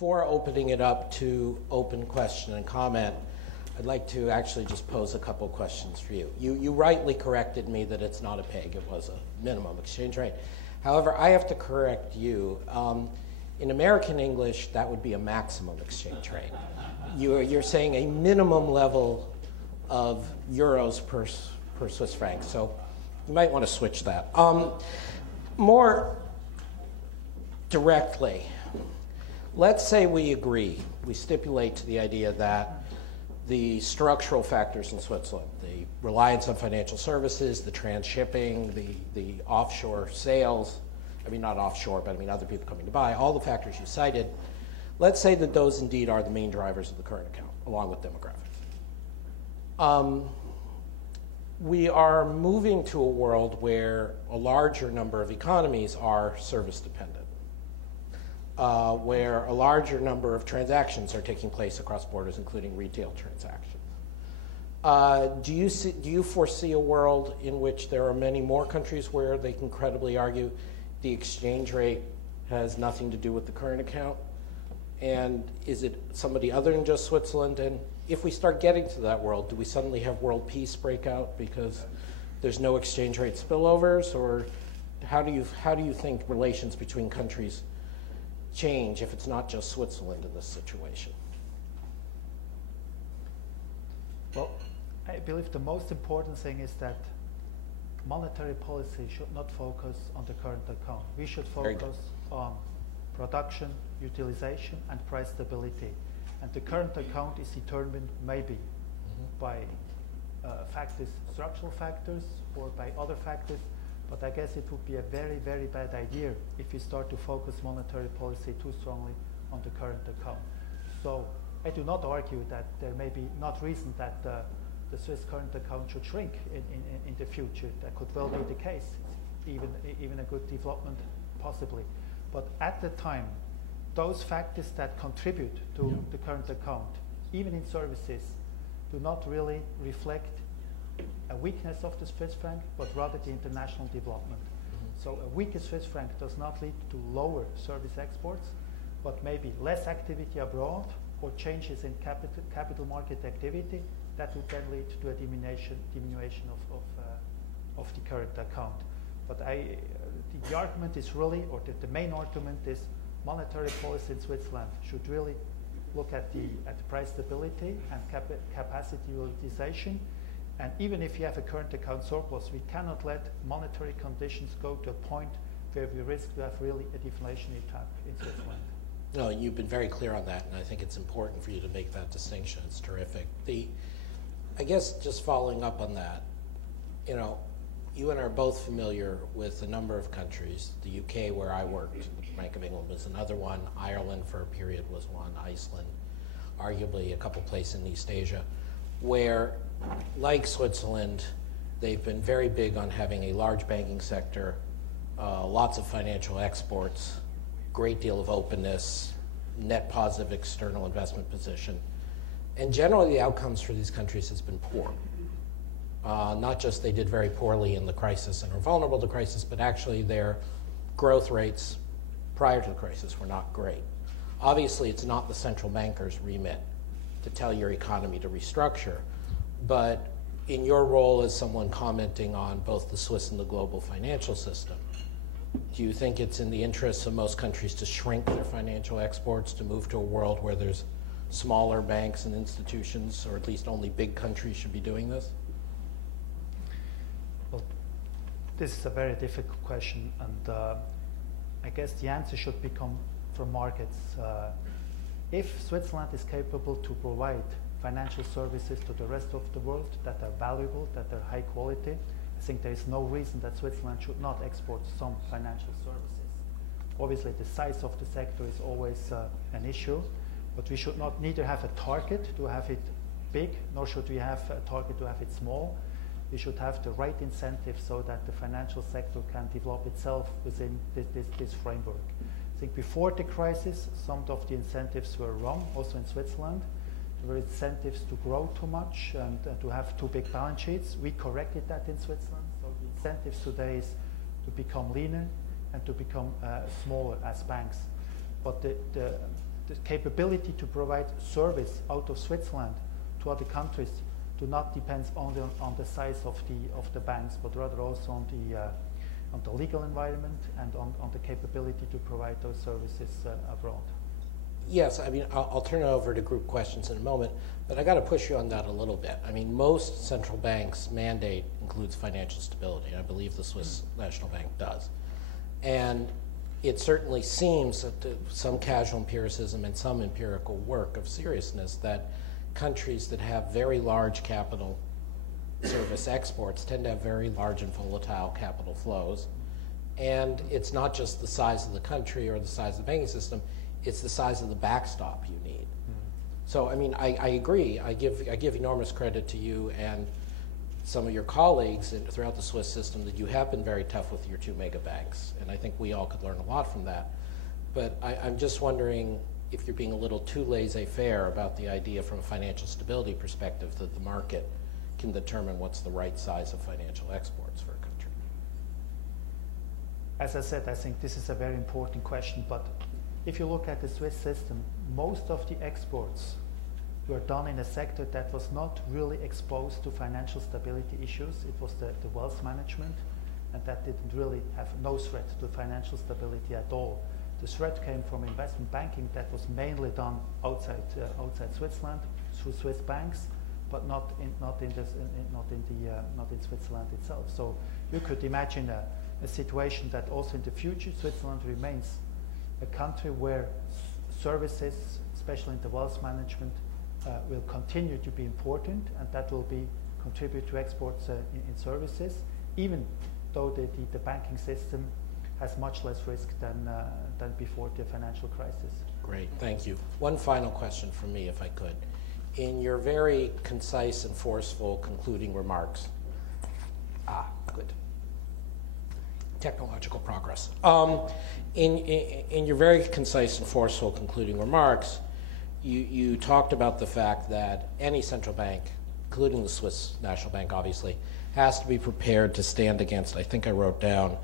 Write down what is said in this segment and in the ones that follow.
before opening it up to open question and comment, I'd like to actually just pose a couple questions for you. You rightly corrected me that it's not a peg, it was a minimum exchange rate. However, I have to correct you. In American English, that would be a maximum exchange rate. You're saying a minimum level of euros per Swiss franc, so you might want to switch that. More directly, let's say we agree, we stipulate to the idea that the structural factors in Switzerland, the reliance on financial services, the transshipping, the offshore sales, I mean not offshore, but I mean other people coming to buy, all the factors you cited, let's say that those indeed are the main drivers of the current account, along with demographics. We are moving to a world where a larger number of economies are service dependent. Where a larger number of transactions are taking place across borders, including retail transactions. Do you foresee a world in which there are many more countries where they can credibly argue the exchange rate has nothing to do with the current account? And is it somebody other than just Switzerland? And if we start getting to that world, do we suddenly have world peace break out because there's no exchange rate spillovers? Or how do you think relations between countries change if it's not just Switzerland in this situation? Well, I believe the most important thing is that monetary policy should not focus on the current account. We should focus on production, utilization, and price stability. And the current account is determined maybe by factors, structural factors, or by other factors. But I guess it would be a very, very bad idea if we start to focus monetary policy too strongly on the current account. So I do not argue that there may be not reason that the Swiss current account should shrink in the future. That could well be the case. It's even a good development, possibly. But at the time, those factors that contribute to the current account, even in services, do not really reflect a weakness of the Swiss franc, but rather the international development. So a weaker Swiss franc does not lead to lower service exports, but maybe less activity abroad or changes in capital market activity that would then lead to a diminution of the current account. But the argument is really, or the main argument is, monetary policy in Switzerland should really look at the price stability and capacity utilization. And even if you have a current account surplus, we cannot let monetary conditions go to a point where we risk to have really a deflationary attack in Switzerland. No, you've been very clear on that, and I think it's important for you to make that distinction. It's terrific. I guess just following up on that, you and I are both familiar with a number of countries. The UK, where I worked, the Bank of England was another one. Ireland, for a period, was one. Iceland, arguably a couple places in East Asia, where, like Switzerland, they've been very big on having a large banking sector, lots of financial exports, great deal of openness, net positive external investment position. And generally the outcomes for these countries has been poor. Not just they did very poorly in the crisis and are vulnerable to crisis, but actually their growth rates prior to the crisis were not great. Obviously, it's not the central banker's remit to tell your economy to restructure, but in your role as someone commenting on both the Swiss and the global financial system, do you think it's in the interests of most countries to shrink their financial exports, to move to a world where there's smaller banks and institutions, or at least only big countries should be doing this? Well, this is a very difficult question, and I guess the answer should become from markets. If Switzerland is capable to provide financial services to the rest of the world that are valuable, that are high quality, I think there is no reason that Switzerland should not export some financial services. Obviously, the size of the sector is always an issue, but we should not neither have a target to have it big, nor should we have a target to have it small. We should have the right incentives so that the financial sector can develop itself within this framework. I think before the crisis, some of the incentives were wrong, also in Switzerland. There were incentives to grow too much and to have too big balance sheets. We corrected that in Switzerland. So the incentives today is to become leaner and to become smaller as banks. But the the capability to provide service out of Switzerland to other countries do not depend only on the size of the banks, but rather also on the legal environment and on the capability to provide those services abroad. Yes, I mean, I'll turn it over to group questions in a moment, but I got to push you on that a little bit. I mean, most central banks' mandate includes financial stability, and I believe the Swiss National Bank does. And it certainly seems that some casual empiricism and some empirical work of seriousness that countries that have very large capital service exports tend to have very large and volatile capital flows. And it's not just the size of the country or the size of the banking system, it's the size of the backstop you need. So, I mean, I agree. I give enormous credit to you and some of your colleagues throughout the Swiss system that you have been very tough with your two mega banks, and I think we all could learn a lot from that. But I'm just wondering if you're being a little too laissez-faire about the idea from a financial stability perspective that the market can determine what's the right size of financial exports for a country. As I said, I think this is a very important question, but if you look at the Swiss system, most of the exports were done in a sector that was not really exposed to financial stability issues. It was the wealth management, and that didn't really have no threat to financial stability at all. The threat came from investment banking that was mainly done outside Switzerland through Swiss banks, but not in Switzerland itself. So you could imagine a situation that also in the future Switzerland remains a country where services, especially in the wealth management, will continue to be important, and that will contribute to exports in services, even though the banking system has much less risk than before the financial crisis. Great, thank you. One final question from me, if I could. In your very concise and forceful concluding remarks, good. Technological progress. In your very concise and forceful concluding remarks, you talked about the fact that any central bank, including the Swiss National Bank, obviously, has to be prepared to stand against, I think I wrote down,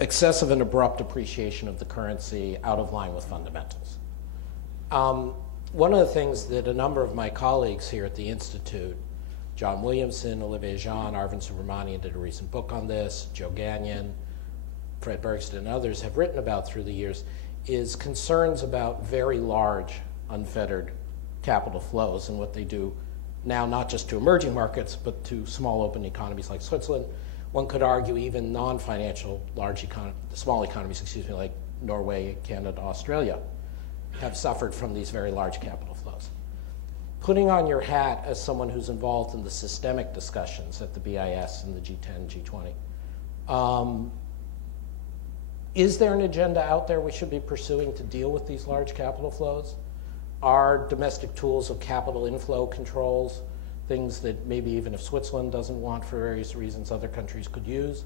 excessive and abrupt appreciation of the currency out of line with fundamentals. One of the things that a number of my colleagues here at the Institute, John Williamson, Olivier Jean, Arvind Subramanian did a recent book on this, Joe Gagnon, Fred Bergsten, and others have written about through the years, is concerns about very large, unfettered capital flows and what they do now, not just to emerging markets, but to small open economies like Switzerland. One could argue even non-financial small economies, like Norway, Canada, Australia, have suffered from these very large capital flows. Putting on your hat as someone who's involved in the systemic discussions at the BIS and the G10, G20, is there an agenda out there we should be pursuing to deal with these large capital flows? Are domestic tools of capital inflow controls things that maybe even if Switzerland doesn't want for various reasons other countries could use?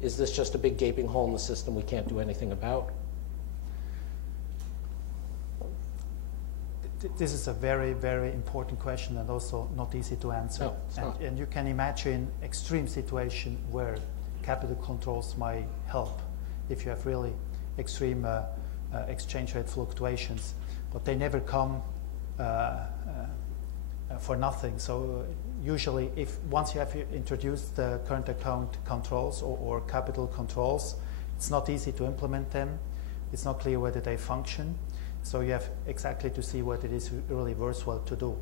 Is this just a big gaping hole in the system we can't do anything about? This is a very, very important question and also not easy to answer. No, it's not. And you can imagine extreme situation where capital controls might help if you have really extreme exchange rate fluctuations, but they never come for nothing. So usually once you have introduced the current account controls or capital controls, it's not easy to implement them. It's not clear whether they function. So you have exactly to see what it is really worthwhile to do.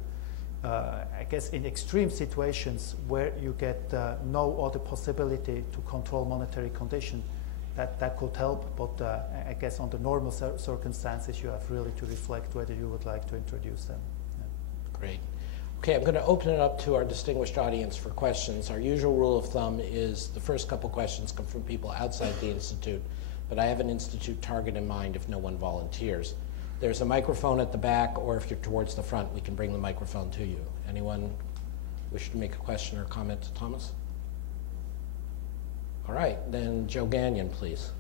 I guess in extreme situations where you get no other possibility to control monetary condition, that could help, but I guess on the normal circumstances you have really to reflect whether you would like to introduce them. Yeah. Great. Okay, I'm going to open it up to our distinguished audience for questions. Our usual rule of thumb is the first couple questions come from people outside the Institute, but I have an Institute target in mind if no one volunteers. There's a microphone at the back, or if you're towards the front, we can bring the microphone to you. Anyone wish to make a question or comment to Thomas? All right, then Joe Gagnon, please.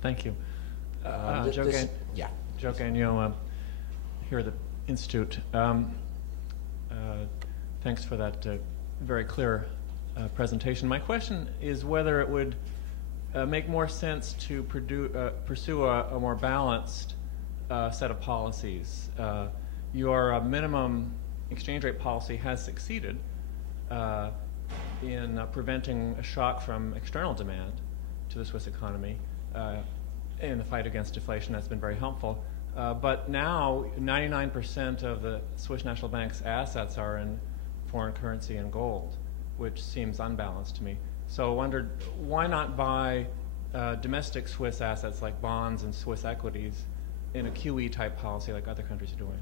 Thank you. Joe Gagnon here at the Institute. Thanks for that very clear presentation. My question is whether it would make more sense to pursue a more balanced set of policies. Your minimum exchange rate policy has succeeded in preventing a shock from external demand to the Swiss economy. In the fight against deflation, that's been very helpful. But now, 99% of the Swiss National Bank's assets are in foreign currency and gold, which seems unbalanced to me. So I wondered, why not buy domestic Swiss assets like bonds and Swiss equities in a QE-type policy like other countries are doing?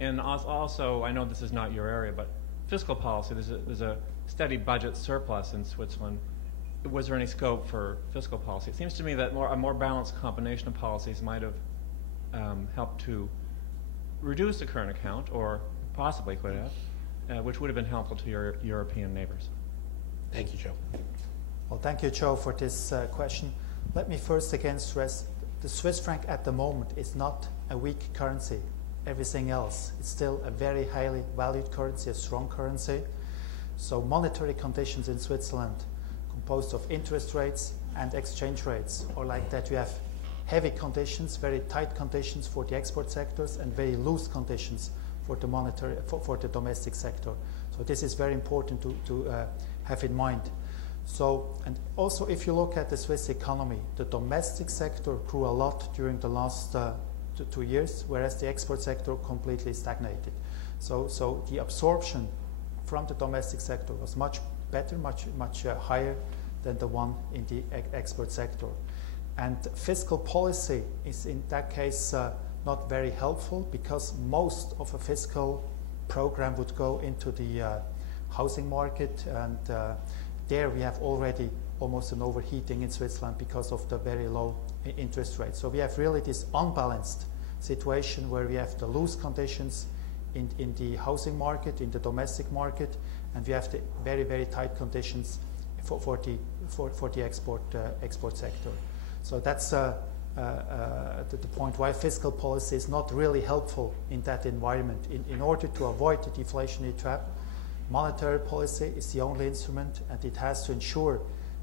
And also, I know this is not your area, but fiscal policy, there's a steady budget surplus in Switzerland. Was there any scope for fiscal policy? It seems to me that a more balanced combination of policies might have helped to reduce the current account, or possibly could have, which would have been helpful to your European neighbors. Thank you, Joe. Well, thank you, Joe, for this question. Let me first again stress the Swiss franc at the moment is not a weak currency. Everything else, it's still a very highly valued currency, a strong currency. So monetary conditions in Switzerland composed of interest rates and exchange rates are like that. You have heavy conditions, very tight conditions for the export sectors and very loose conditions for the for the domestic sector. So this is very important to have in mind. So, and also if you look at the Swiss economy, the domestic sector grew a lot during the last 2 years, whereas the export sector completely stagnated. So the absorption from the domestic sector was much better, much higher than the one in the export sector. And fiscal policy is in that case not very helpful, because most of a fiscal program would go into the housing market, and there we have already almost an overheating in Switzerland because of the very low interest rate. So we have really this unbalanced situation where we have the loose conditions in the housing market, in the domestic market, and we have the very, very tight conditions for the export sector. So that's the point why fiscal policy is not really helpful in that environment. In order to avoid the deflationary trap, monetary policy is the only instrument, and it has to ensure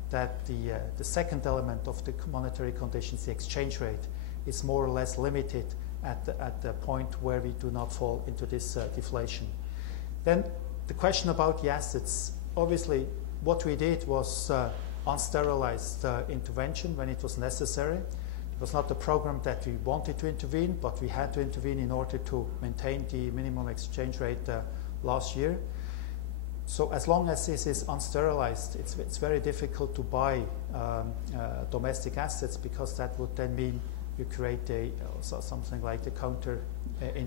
that the second element of the monetary conditions, the exchange rate, is more or less limited at the point where we do not fall into this deflation. Then the question about the assets. Obviously, what we did was unsterilized intervention when it was necessary. It was not the program that we wanted to intervene, but we had to intervene in order to maintain the minimum exchange rate last year. So as long as this is unsterilized, it's very difficult to buy domestic assets, because that would then mean you create something like the counter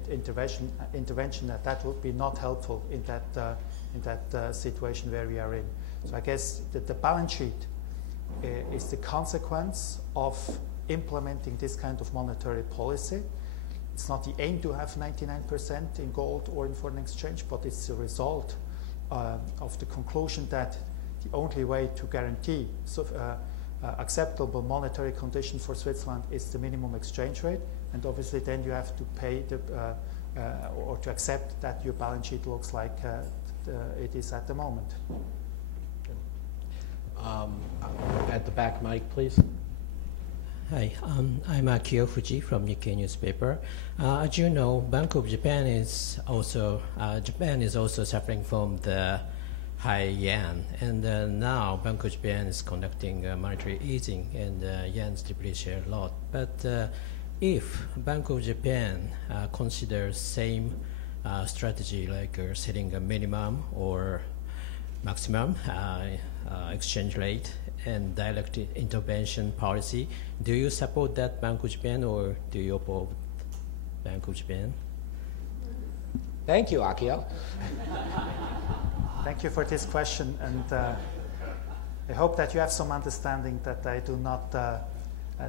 intervention that would be not helpful in that situation where we are in. So I guess that the balance sheet is the consequence of implementing this kind of monetary policy. It's not the aim to have 99% in gold or in foreign exchange, but it's the result of the conclusion that the only way to guarantee acceptable monetary conditions for Switzerland is the minimum exchange rate, and obviously then you have to pay or to accept that your balance sheet looks like it is at the moment. At the back, Mike, please. Hi, I'm Akio Fuji from Nikkei newspaper. As you know, Bank of Japan is also suffering from the high yen, and now Bank of Japan is conducting monetary easing, and yen's depreciate a lot. But if Bank of Japan considers same strategy, like setting a minimum or maximum exchange rate and direct intervention policy, do you support that Bank of Japan, or do you oppose Bank of Japan? Thank you, Akio. Thank you for this question, and I hope that you have some understanding that I do not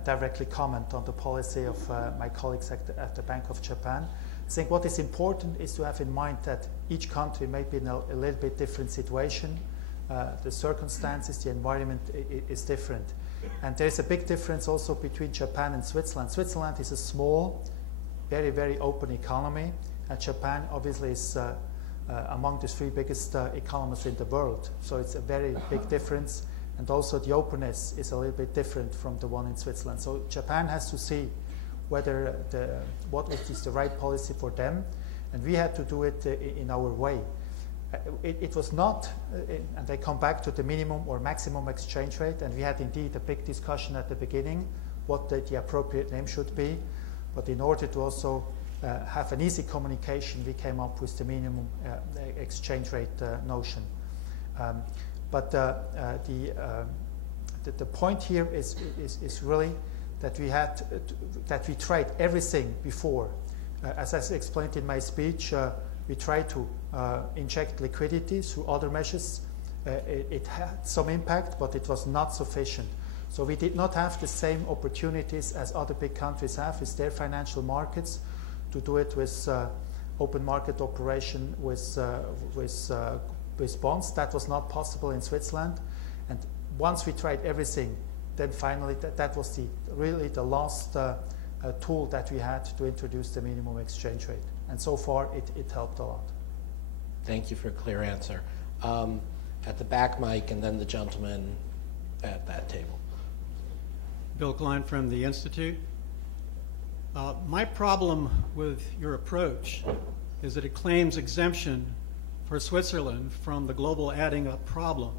directly comment on the policy of my colleagues at the Bank of Japan. I think what is important is to have in mind that each country may be in a little bit different situation. The circumstances, the environment is different. And there's a big difference also between Japan and Switzerland. Switzerland is a small, very, very open economy. And Japan obviously is among the three biggest economies in the world. So it's a very big difference. And also the openness is a little bit different from the one in Switzerland. So Japan has to see whether what is the right policy for them. And we had to do it in our way. It was not, and I come back to the minimum or maximum exchange rate, and we had indeed a big discussion at the beginning what the appropriate name should be. But in order to also have an easy communication, we came up with the minimum exchange rate notion. But the point here is really that we tried everything before. As I explained in my speech, we tried to inject liquidity through other measures. It had some impact, but it was not sufficient. So we did not have the same opportunities as other big countries have with their financial markets to do it with open market operation with bonds. That was not possible in Switzerland. And once we tried everything, then finally that was really the last tool that we had to introduce the minimum exchange rate. And so far, it helped a lot. Thank you for a clear answer. At the back mic, and then the gentleman at that table. Bill Klein from the Institute. My problem with your approach is that it claims exemption for Switzerland from the global adding up problem.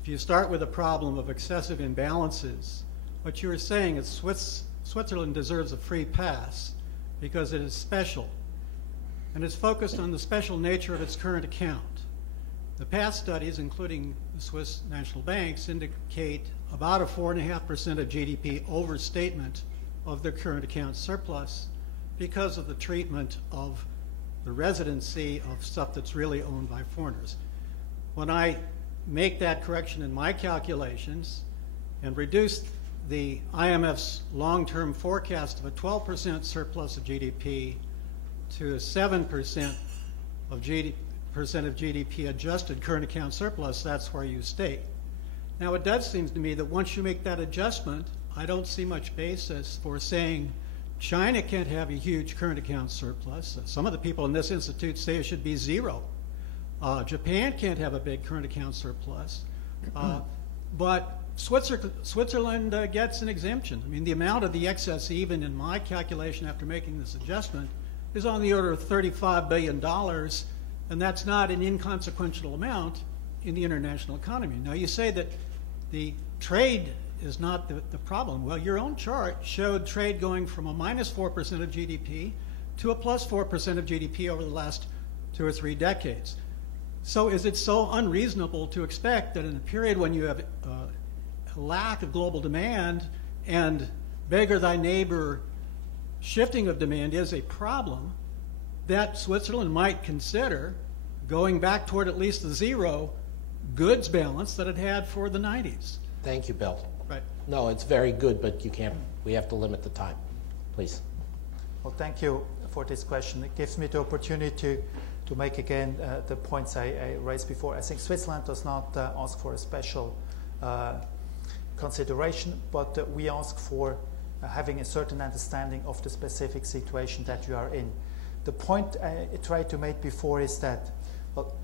If you start with a problem of excessive imbalances, what you're saying is Switzerland deserves a free pass because it is special, and it's focused on the special nature of its current account. The past studies, including the Swiss national banks, indicate about a 4.5% of GDP overstatement of their current account surplus because of the treatment of the residency of stuff that's really owned by foreigners. When I make that correction in my calculations and reduce the IMF's long-term forecast of a 12% surplus of GDP to a 7% of GDP adjusted current account surplus, that's where you stay. Now, it does seem to me that once you make that adjustment, I don't see much basis for saying China can't have a huge current account surplus. Some of the people in this institute say it should be zero. Japan can't have a big current account surplus. But Switzerland gets an exemption. I mean, the amount of the excess, even in my calculation after making this adjustment, is on the order of $35 billion, and that's not an inconsequential amount in the international economy. Now, you say that the trade is not the problem. Well, your own chart showed trade going from a minus 4% of GDP to a plus 4% of GDP over the last 2 or 3 decades. So is it so unreasonable to expect that in a period when you have a lack of global demand and beggar thy neighbor shifting of demand is a problem, that Switzerland might consider going back toward at least the zero goods balance that it had for the 90s? Thank you, Bill. Right. No, it's very good, but you can't. We have to limit the time. Please. Well, thank you for this question. It gives me the opportunity to make again the points I raised before. I think Switzerland does not ask for a special consideration, but we ask for having a certain understanding of the specific situation that you are in. The point I tried to make before is that, well,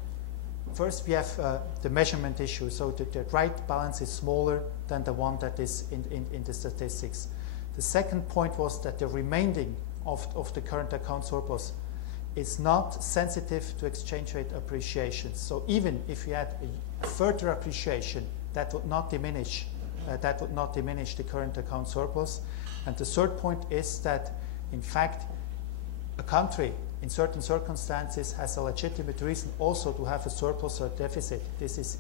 first we have the measurement issue, so the right balance is smaller than the one that is in the statistics. The second point was that the remaining of the current account surplus is not sensitive to exchange rate appreciation. So even if you had a further appreciation, that would not diminish the current account surplus. And the third point is that, in fact, a country in certain circumstances has a legitimate reason also to have a surplus or a deficit. This is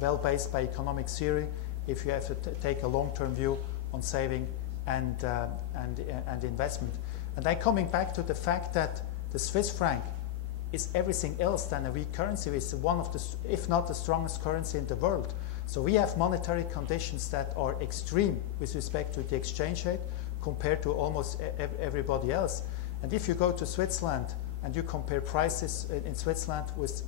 well based by economic theory if you have to take a long-term view on saving and investment. And then coming back to the fact that the Swiss franc is everything else than a weak currency. It's one of the, if not the strongest currency in the world. So we have monetary conditions that are extreme with respect to the exchange rate compared to almost everybody else. And if you go to Switzerland and you compare prices in Switzerland with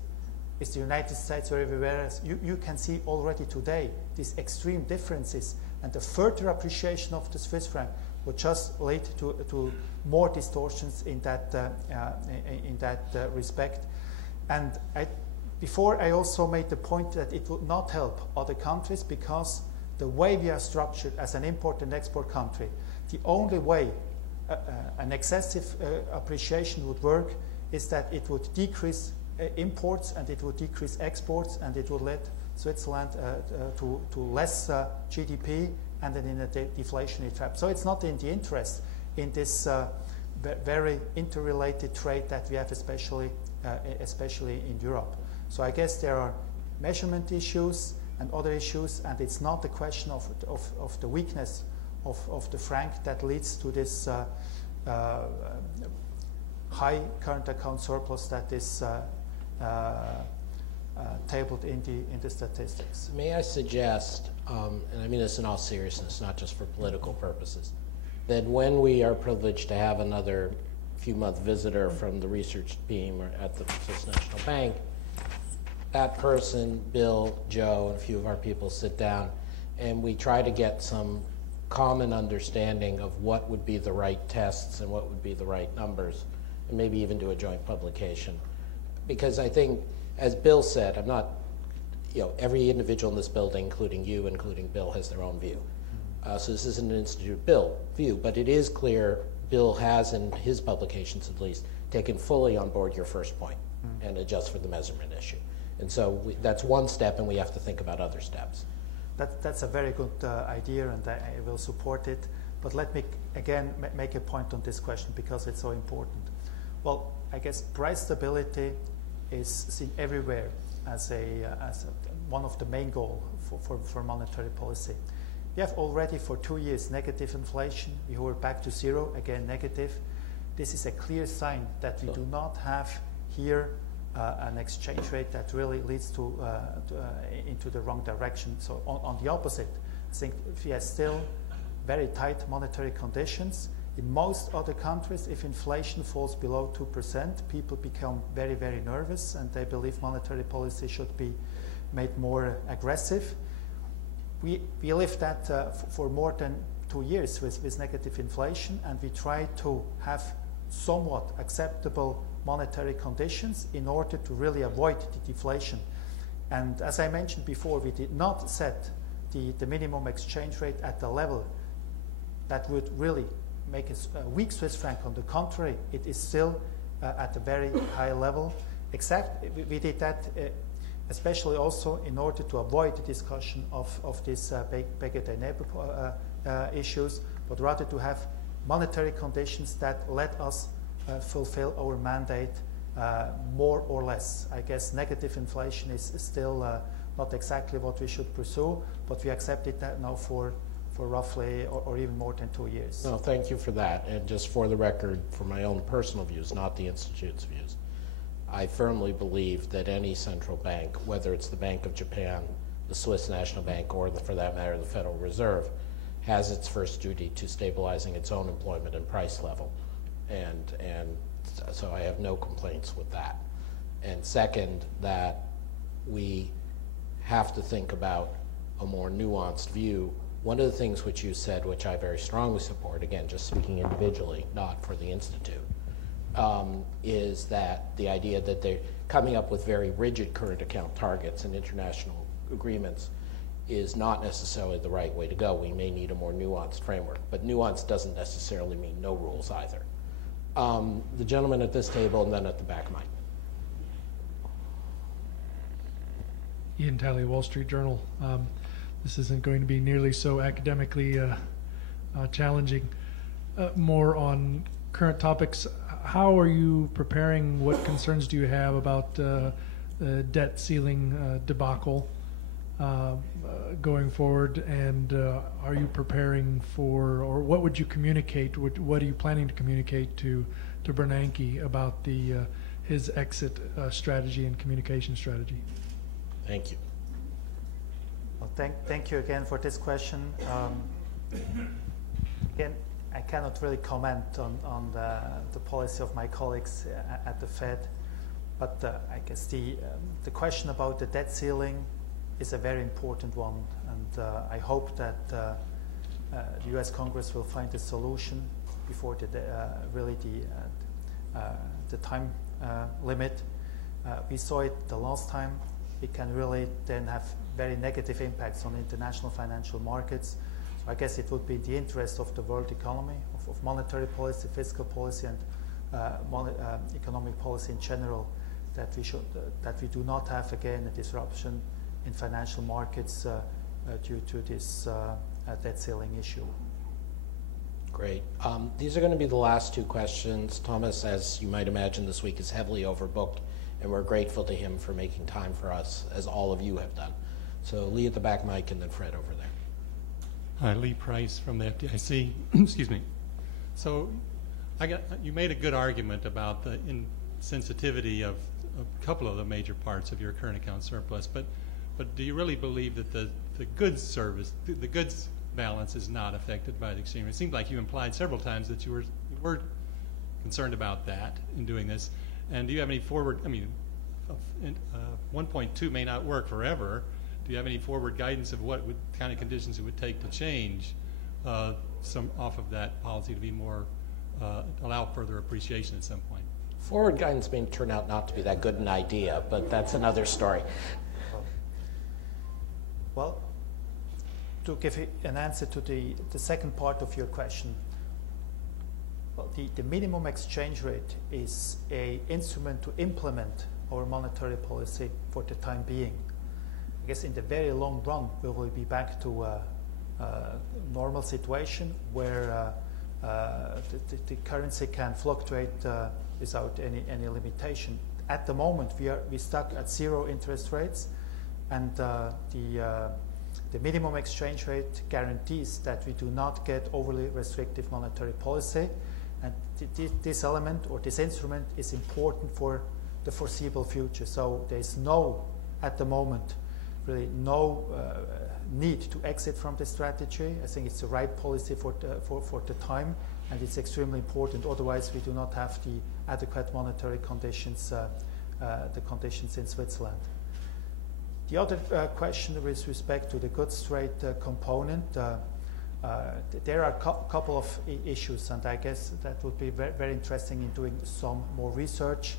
the United States or everywhere else, you can see already today these extreme differences. And the further appreciation of the Swiss franc would just lead to more distortions in that respect. And before I also made the point that it would not help other countries because the way we are structured as an import and export country, the only way an excessive appreciation would work is that it would decrease imports and it would decrease exports and it would lead Switzerland to less GDP and then in a deflationary trap. So it's not in the interest in this very interrelated trade that we have, especially in Europe. So I guess there are measurement issues and other issues, and it's not a question of the weakness of the franc that leads to this high current account surplus that is tabled in the statistics. May I suggest, and I mean this in all seriousness, not just for political purposes, that when we are privileged to have another few-month visitor from the research team or at the Swiss National Bank, that person, Bill, Joe, and a few of our people sit down, and we try to get some common understanding of what would be the right tests and what would be the right numbers, and maybe even do a joint publication. Because I think, as Bill said, I'm not, every individual in this building, including you, including Bill, has their own view. So this isn't an Institute view, but it is clear Bill has, in his publications at least, taken fully on board your first point and adjust for the measurement issue. And so that's one step, and we have to think about other steps. That's a very good idea, and I will support it. But let me, again, make a point on this question because it's so important. Well, I guess price stability is seen everywhere as one of the main goals for monetary policy. We have already for 2 years negative inflation. We were back to zero, again negative. This is a clear sign that we do not have here an exchange rate that really leads into the wrong direction. So on the opposite, I think we have still very tight monetary conditions. In most other countries, if inflation falls below 2%, people become very, very nervous and they believe monetary policy should be made more aggressive. We lived that for more than 2 years with negative inflation, and we try to have somewhat acceptable monetary conditions in order to really avoid the deflation. And as I mentioned before, we did not set the minimum exchange rate at the level that would really make a weak Swiss franc. On the contrary, it is still at a very high level, except we did that especially also in order to avoid the discussion of these beggar thy neighbor issues, but rather to have monetary conditions that let us fulfill our mandate more or less. I guess negative inflation is still not exactly what we should pursue, but we accepted that now for roughly or even more than 2 years. No, thank you for that. And just for the record, for my own personal views, not the Institute's views, I firmly believe that any central bank, whether it's the Bank of Japan, the Swiss National Bank, or for that matter, the Federal Reserve, has its first duty to stabilizing its own employment and price level. And so I have no complaints with that. And second, that we have to think about a more nuanced view. One of the things which you said, which I very strongly support, again, just speaking individually, not for the Institute, is that the idea that they're coming up with very rigid current account targets and international agreements is not necessarily the right way to go. We may need a more nuanced framework, but nuance doesn't necessarily mean no rules either. The gentleman at this table and then at the back mic. Ian Talley, Wall Street Journal. This isn't going to be nearly so academically challenging. More on current topics. How are you preparing? What concerns do you have about the debt ceiling debacle going forward? And are you preparing for, or what would you communicate? What are you planning to communicate to Bernanke about his exit strategy and communication strategy? Thank you. Well, thank you again for this question. Again, I cannot really comment on the policy of my colleagues at the Fed, but I guess the question about the debt ceiling is a very important one, and I hope that the U.S. Congress will find a solution before the time limit. We saw it the last time. It can really then have very negative impacts on international financial markets. So I guess it would be in the interest of the world economy, of monetary policy, fiscal policy, and economic policy in general, that we do not have again a disruption in financial markets due to this debt ceiling issue. Great. These are going to be the last two questions. Thomas, as you might imagine, this week is heavily overbooked, and we're grateful to him for making time for us, as all of you have done. So Lee at the back mic, and then Fred over there. Hi, Lee Price from the FDIC. Excuse me. So you made a good argument about the insensitivity of a couple of the major parts of your current account surplus, but do you really believe that the goods service, the goods balance is not affected by the exchange rate? It seemed like you implied several times that you were concerned about that in doing this. And do you have any forward, 1.2 may not work forever. Do you have any forward guidance of what kind of conditions it would take to change some off of that policy to be more, allow further appreciation at some point? Forward guidance may turn out not to be that good an idea, but that's another story. Well, to give an answer to the second part of your question, well, the minimum exchange rate is an instrument to implement our monetary policy for the time being. I guess in the very long run, we will be back to a normal situation where the currency can fluctuate without any limitation. At the moment, we're stuck at 0 interest rates, and the minimum exchange rate guarantees that we do not get overly restrictive monetary policy, and this element or this instrument is important for the foreseeable future. So there's at the moment, really no need to exit from the strategy. I think it's the right policy for the time, and it's extremely important. Otherwise, we do not have the adequate monetary conditions, the conditions in Switzerland. The other question with respect to the goods trade component, there are a couple of issues, and I guess that would be very interesting in doing some more research.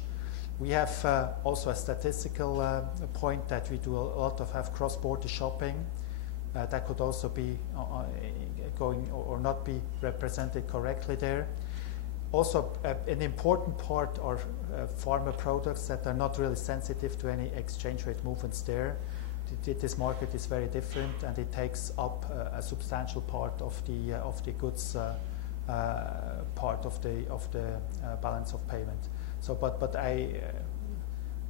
We have also a statistical point that we do a lot of cross-border shopping. That could also be going or not be represented correctly there. Also, an important part are pharma products that are not really sensitive to any exchange rate movements there. This market is very different, and it takes up a substantial part of the goods part of the balance of payment. So, but I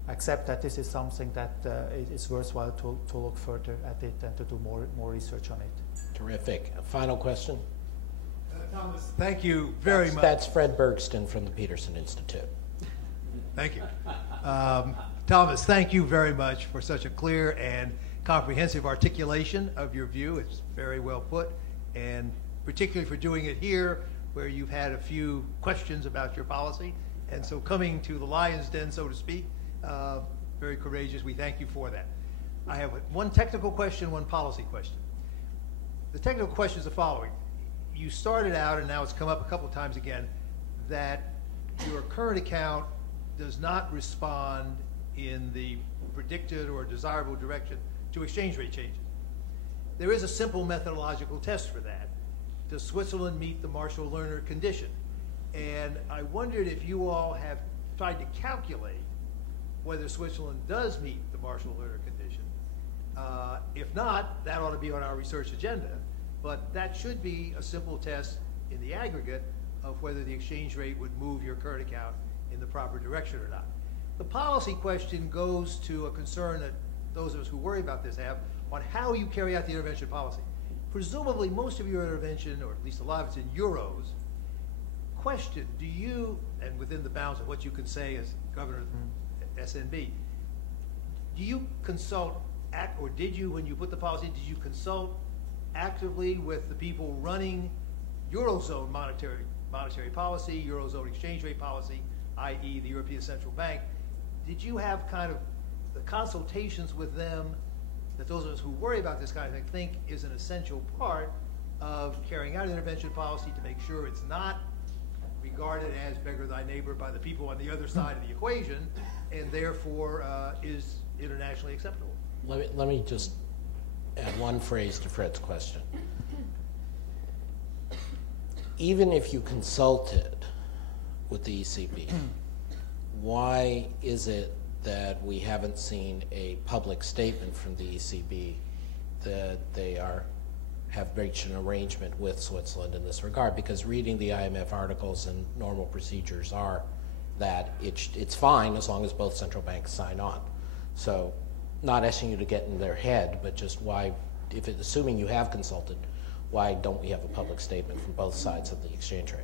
accept that this is something that is worthwhile to look further at it and to do more research on it. Terrific. A final question? Thomas, thank you very much. That's Fred Bergston from the Peterson Institute. Thank you. Thomas, thank you very much for such a clear and comprehensive articulation of your view. It's very well put, and particularly for doing it here where you've had a few questions about your policy. And so coming to the lion's den, so to speak, very courageous. We thank you for that. I have one technical question, one policy question. The technical question is the following. You started out, and now it's come up a couple of times again, that your current account does not respond in the predicted or desirable direction to exchange rate changes. There is a simple methodological test for that. Does Switzerland meet the Marshall-Lerner condition? And I wondered if you all have tried to calculate whether Switzerland does meet the Marshall-Lerner condition. If not, that ought to be on our research agenda. But that should be a simple test in the aggregate of whether the exchange rate would move your current account in the proper direction or not. The policy question goes to a concern that those of us who worry about this have on how you carry out the intervention policy. Presumably, most of your intervention, or at least a lot of it's in euros. Question, do you, and within the bounds of what you can say as governor of SNB, do you consult, or did you, when you put the policy, did you consult actively with the people running Eurozone monetary policy, Eurozone exchange rate policy, i.e. the European Central Bank? Did you have kind of the consultations with them that those of us who worry about this kind of thing think is an essential part of carrying out intervention policy to make sure it's not regarded as beggar thy neighbor by the people on the other side of the equation, and therefore is internationally acceptable. Let me just add one phrase to Fred's question. Even if you consulted with the ECB, why is it that we haven't seen a public statement from the ECB that they have reached an arrangement with Switzerland in this regard? Because reading the IMF articles and normal procedures are that it's fine as long as both central banks sign on. So not asking you to get in their head, but just why, assuming you have consulted, why don't we have a public statement from both sides of the exchange rate?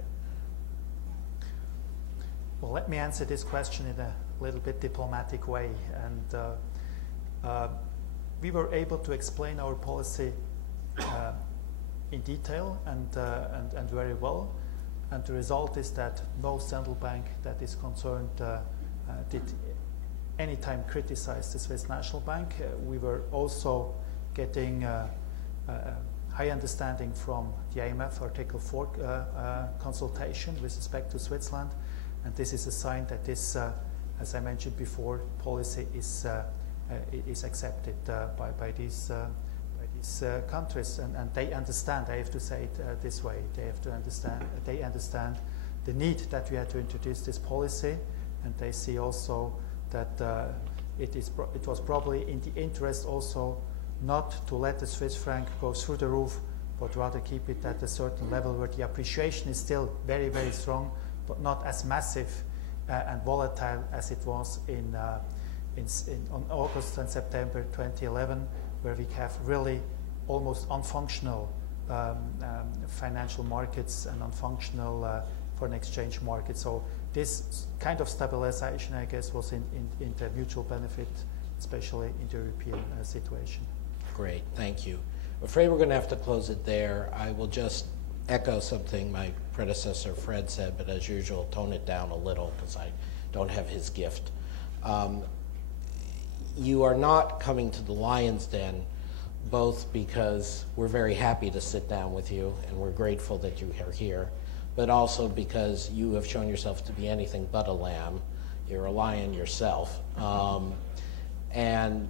Well, let me answer this question in a little bit diplomatic way. And we were able to explain our policy in detail and very well. And the result is that no central bank that is concerned did any time criticize the Swiss National Bank. We were also getting high understanding from the IMF Article 4 consultation with respect to Switzerland. And this is a sign that this, as I mentioned before, policy is accepted by these countries, and they understand. I have to say it this way: they have to understand. They understand the need that we had to introduce this policy, and they see also that it was probably in the interest also not to let the Swiss franc go through the roof, but rather keep it at a certain level where the appreciation is still very, very strong, but not as massive and volatile as it was on August and September 2011, where we have really almost unfunctional financial markets and unfunctional foreign exchange markets. So this kind of stabilization, I guess, was in the mutual benefit, especially in the European situation. Great, thank you. I'm afraid we're going to have to close it there. I will just echo something my predecessor Fred said, but as usual, tone it down a little because I don't have his gift. You are not coming to the Lion's Den, both because we're very happy to sit down with you and we're grateful that you are here, but also because you have shown yourself to be anything but a lamb. You're a lion yourself. And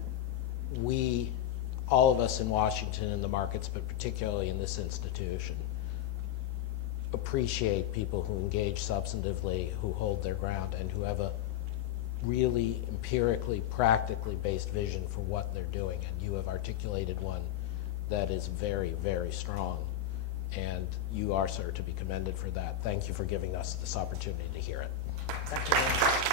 we, all of us in Washington and the markets, but particularly in this institution, appreciate people who engage substantively, who hold their ground, and who have a really empirically, practically based vision for what they're doing. And you have articulated one that is very, very strong. And you are, sir, to be commended for that. Thank you for giving us this opportunity to hear it. Thank you very much.